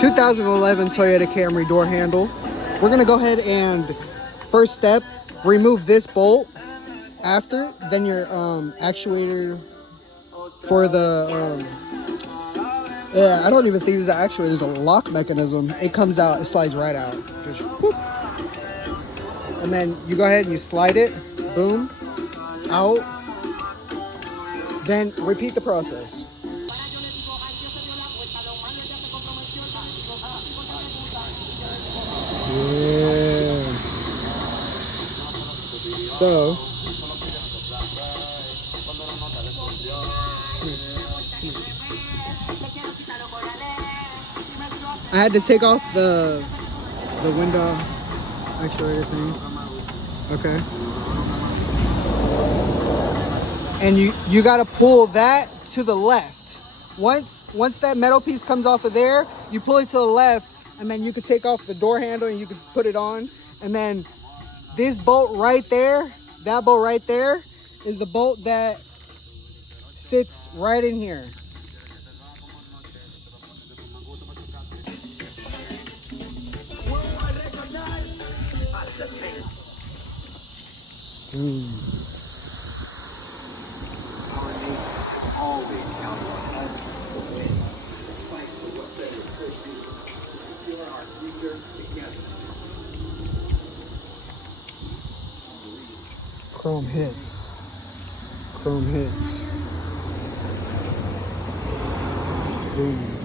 2011 Toyota Camry door handle. We're gonna go ahead and first step, remove this bolt. After, then your actuator for the yeah, I don't even think it's an actuator. There's a lock mechanism. It comes out, it slides right out. Just whoop. And then you go ahead and you slide it, boom, out. Then repeat the process. Yeah. So I had to take off the window actuator thing. Okay. And you gotta pull that to the left. Once that metal piece comes off of there, you pull it to the left, and then you could take off the door handle and you could put it on. And then this bolt right there, that bolt right there, is the bolt that sits right in here. Our nation is always counting on us to win. Fight for what better could be to secure our future together. Chrome hits. Chrome hits. Boom.